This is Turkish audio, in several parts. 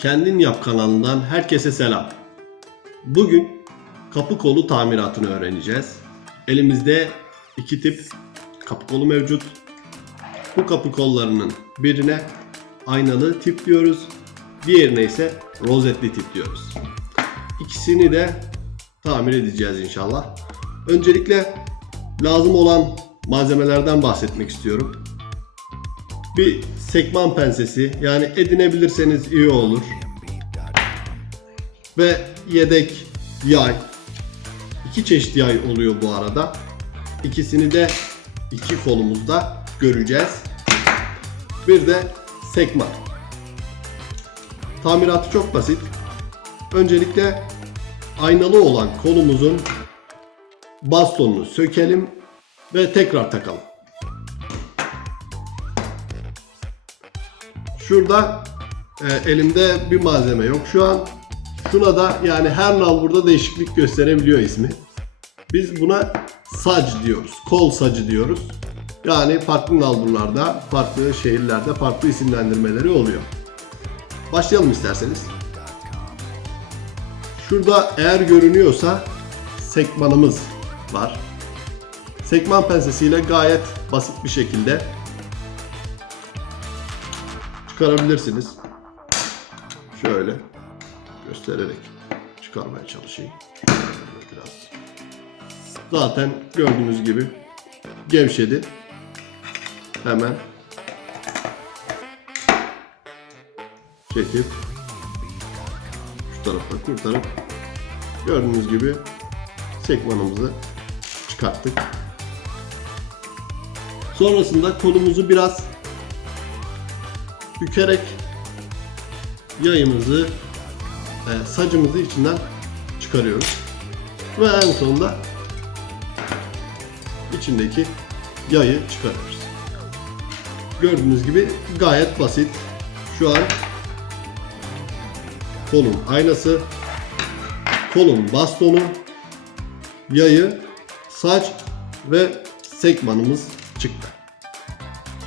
Kendin Yap kanalından herkese selam. Bugün kapı kolu tamiratını öğreneceğiz. Elimizde iki tip kapı kolu mevcut. Bu kapı kollarının birine aynalı tip diyoruz. Diğerine ise rozetli tip diyoruz. İkisini de tamir edeceğiz inşallah. Öncelikle lazım olan malzemelerden bahsetmek istiyorum. Bir sekman pensesi yani edinebilirseniz iyi olur. Ve yedek yay. İki çeşit yay oluyor bu arada. İkisini de iki kolumuzda göreceğiz. Bir de sekman. Tamiratı çok basit. Öncelikle aynalı olan kolumuzun bastonunu sökelim ve tekrar takalım. Şurada e, elimde bir malzeme yok şu an. Şuna da yani her nal burada değişiklik gösterebiliyor ismi. Biz buna sac diyoruz. Kol sacı diyoruz. Yani farklı nalburlarda, farklı şehirlerde farklı isimlendirmeleri oluyor. Başlayalım isterseniz. Şurada eğer görünüyorsa sekmanımız var. Sekman pensesiyle gayet basit bir şekilde çıkarabilirsiniz. Şöyle göstererek çıkarmaya çalışayım. Biraz. Zaten gördüğünüz gibi gevşedi. Hemen çekip şu tarafa kurtarıp gördüğünüz gibi sekmanımızı çıkarttık. Sonrasında kolumuzu biraz bükerek yayımızı e, sacımızı içinden çıkarıyoruz. Ve en sonunda içindeki yayı çıkarıyoruz. Gördüğünüz gibi gayet basit. Şu an kolun aynası, kolun bastonu, yayı, saç ve sekmanımız çıktı.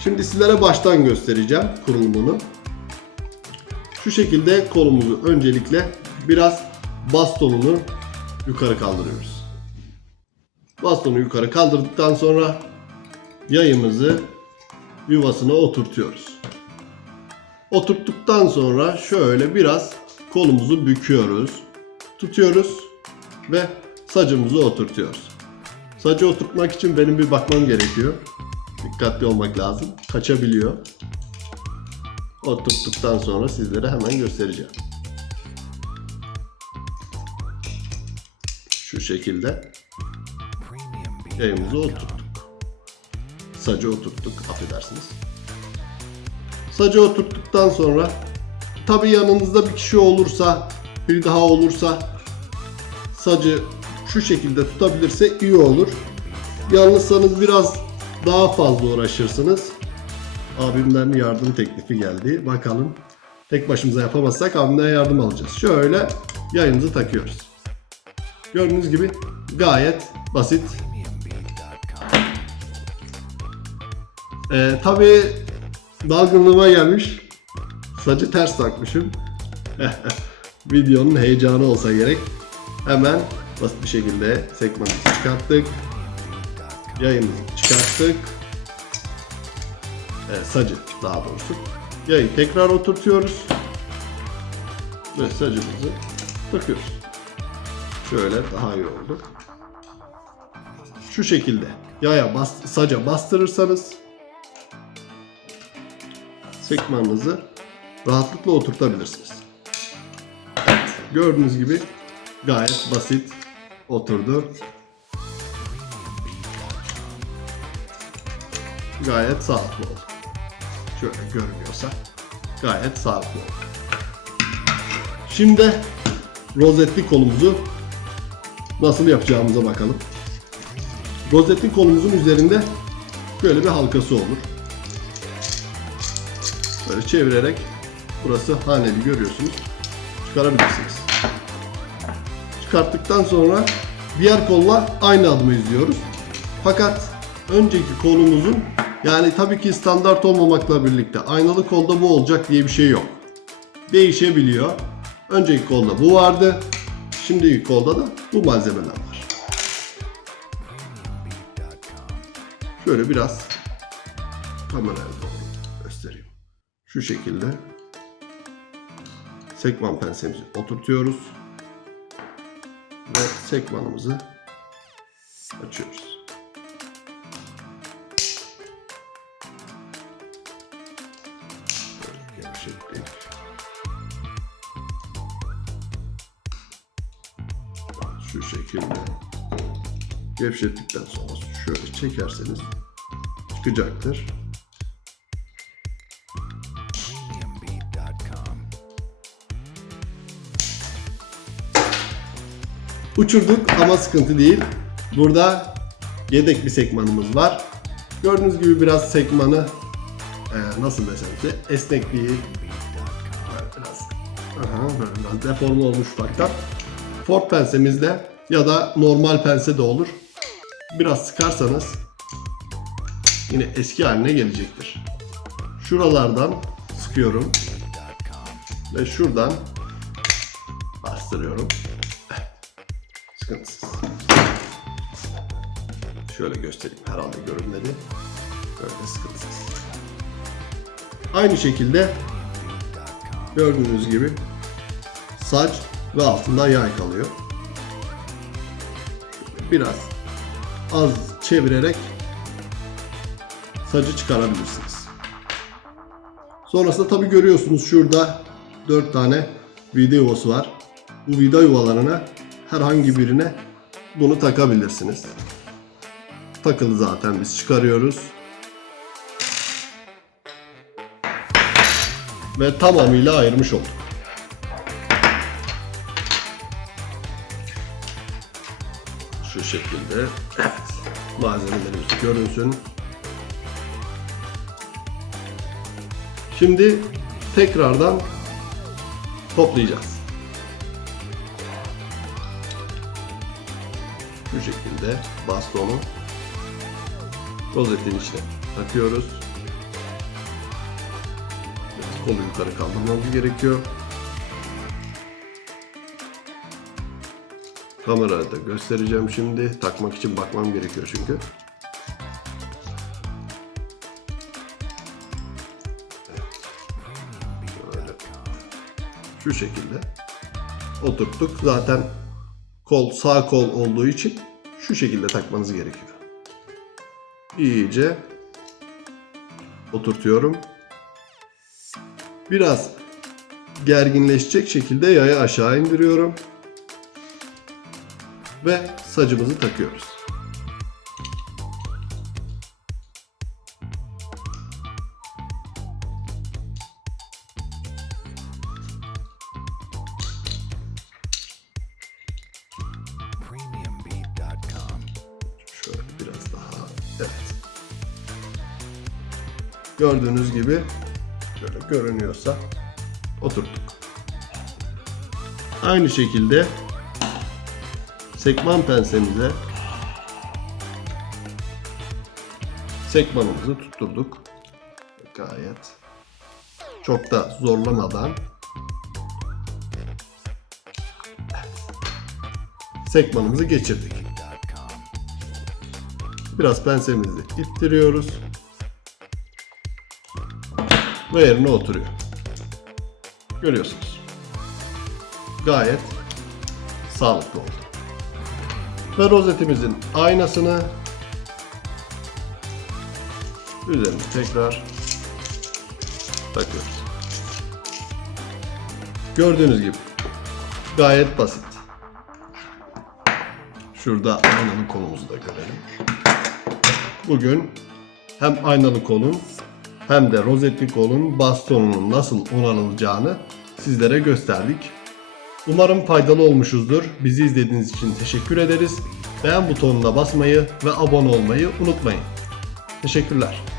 Şimdi sizlere baştan göstereceğim kurulumunu. Şu şekilde kolumuzu öncelikle biraz bastonunu yukarı kaldırıyoruz. Bastonu yukarı kaldırdıktan sonra yayımızı yuvasına oturtuyoruz. Oturttuktan sonra şöyle biraz kolumuzu büküyoruz. Tutuyoruz ve sacımızı oturtuyoruz. Sacı oturtmak için benim bir bakmam gerekiyor. Dikkatli olmak lazım. Kaçabiliyor. Oturttuktan sonra sizlere hemen göstereceğim. Şu şekilde yayımızı oturttuk. Sacı oturttuk. Affedersiniz. Sacı oturttuktan sonra tabi yanınızda bir kişi olursa bir daha olursa sacı şu şekilde tutabilirse iyi olur. Yalnızsanız biraz daha fazla uğraşırsınız. Abimden yardım teklifi geldi. Bakalım tek başımıza yapamazsak abimden yardım alacağız. Şöyle yayımızı takıyoruz. Gördüğünüz gibi gayet basit. Ee, tabii dalgınlığıma gelmiş. Sacı ters takmışım. Videonun heyecanı olsa gerek. Hemen basit bir şekilde sekmanımızı çıkarttık. Yayımızı çıkarttık. Evet, sacı daha doğrusu. Yayı tekrar oturtuyoruz. Ve sacımızı takıyoruz. Şöyle daha iyi oldu. Şu şekilde yaya bas, saca bastırırsanız sekmanınızı rahatlıkla oturtabilirsiniz. Evet, gördüğünüz gibi gayet basit oturdu. Gayet sağlıklı oldu. Şöyle görünüyorsa gayet sağlıklı oldu. Şimdi rozetli kolumuzu nasıl yapacağımıza bakalım. Rozetli kolumuzun üzerinde böyle bir halkası olur. Böyle çevirerek burası haneli görüyorsunuz. Çıkarabilirsiniz. Çıkarttıktan sonra diğer kolla aynı adımı izliyoruz. Fakat önceki kolumuzun yani tabii ki standart olmamakla birlikte aynalı kolda bu olacak diye bir şey yok. değişebiliyor. Önceki kolda bu vardı. Şimdiki kolda da bu malzemeler var. Şöyle biraz kameraya doğru göstereyim. Şu şekilde sekman pensemizi oturtuyoruz ve sekmanımızı açıyoruz. Gevşekleyip şu şekilde gevşettikten sonra şöyle çekerseniz çıkacaktır. Uçurduk ama sıkıntı değil. Burada yedek bir sekmanımız var. Gördüğünüz gibi biraz sekmanı e, nasıl desem size esnekliği böyle biraz aha, biraz deforme olmuş ufaktan. Ford pensemizle ya da normal pense de olur. Biraz sıkarsanız yine eski haline gelecektir. Şuralardan sıkıyorum ve şuradan bastırıyorum. Sıkıntısız. Şöyle göstereyim. Herhalde görünmedi. Böyle sıkıntısız. Aynı şekilde gördüğünüz gibi saç ve altından yay kalıyor. Biraz az çevirerek sacı çıkarabilirsiniz. Sonrasında tabi görüyorsunuz şurada 4 tane vida yuvası var. Bu vida yuvalarına herhangi birine bunu takabilirsiniz. Takılı zaten biz çıkarıyoruz. Ve tamamıyla ayırmış olduk. Şu şekilde. Evet. Malzemelerimiz görünsün. Şimdi tekrardan toplayacağız. Şu şekilde bastonu rozetin içine takıyoruz. Kolu yukarı kaldırmamız gerekiyor. Kamerada da göstereceğim şimdi. Takmak için bakmam gerekiyor çünkü. Şöyle. Şu şekilde oturttuk. Zaten kol sağ kol olduğu için şu şekilde takmanız gerekiyor. İyice oturtuyorum. Biraz gerginleşecek şekilde yayı aşağı indiriyorum. Ve sacımızı takıyoruz. Şöyle biraz daha. Evet. Gördüğünüz gibi şöyle görünüyorsa oturttuk. Aynı şekilde sekman pensemize sekmanımızı tutturduk. Gayet çok da zorlamadan sekmanımızı geçirdik. Biraz pensemizi ittiriyoruz. Ve yerine oturuyor. Görüyorsunuz. Gayet sağlıklı oldu. Ve rozetimizin aynasını üzerine tekrar takıyoruz. Gördüğünüz gibi gayet basit. Şurada aynalı kolumuzu da görelim. Bugün hem aynalı kolun hem de rozetli kolun bastonunun nasıl onarılacağını sizlere gösterdik. Umarım faydalı olmuşuzdur. Bizi izlediğiniz için teşekkür ederiz. Beğen butonuna basmayı ve abone olmayı unutmayın. Teşekkürler.